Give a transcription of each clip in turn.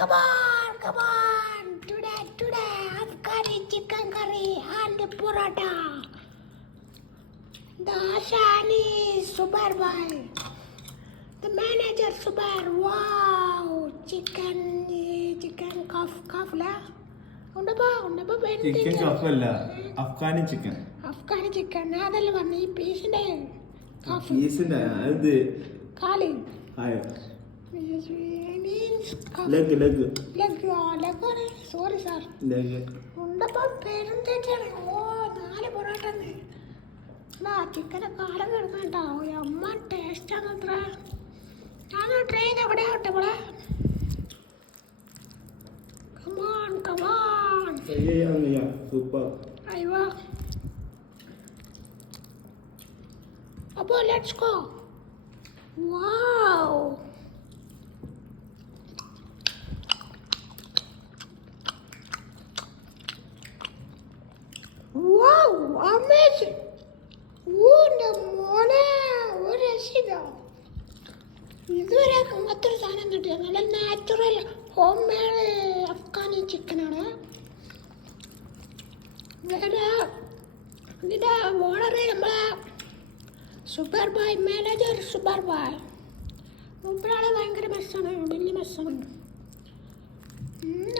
come on. Today, Afghani chicken curry and paratha. The Ashani Subar boy. The manager Subar. Wow, chicken cuff la. Chicken കഫല്ല Afghani chicken അതല്ല പറഞ്ഞ ഈ പീസിന്റെ പീസിന്റെ ഇത് കാല് ആയോ means leg sorry sir leg ഉണ്ടപ്പം പേരും തെറ്റാണ്. ഓ 4 പൊറോട്ട ചിക്കനെ കാലം കിടക്കണ്ടാ അമ്മ ടേസ്റ്റ് ആണ് അത്ര. ഞാൻ ട്രൈ ചെയ്ത് എവിടെ ആവട്ടെ ഇവിടെ. Come on. Yeah, super. Aywa. Abbo, let's go. Wow. Wow, amazing. What രസിക്കാം. ഇതുവരെ അങ്ങനത്തെ സാധനം കിട്ടിയ നല്ല നാച്ചുറൽ ഹോം മെയ്ഡ് അഫ്ഗാനി ചിക്കനാണ്. ഇതിൻ്റെ ഓണർ നമ്മളെ super boy manager super boy മൂപ്പരാളെ ഭയങ്കര മെസ്സാണ്, വലിയ മെസ്സാണ്.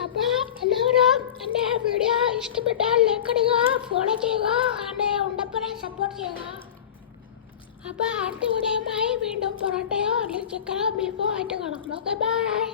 അപ്പോൾ എല്ലാവരും എൻ്റെ വീഡിയോ ഇഷ്ടപ്പെട്ടാൽ ലൈക്ക് അടിക്കുക, ഫോളോ ചെയ്യുക, എൻ്റെ ഉണ്ടപ്പനെ സപ്പോർട്ട് ചെയ്യുക. അപ്പോൾ അടുത്ത വീഡിയോയുമായി വീണ്ടും പൊറോട്ടയോ അല്ലെങ്കിൽ ചിക്കനോ ബീഫോ ആയിട്ട് കാണാം. Okay bye.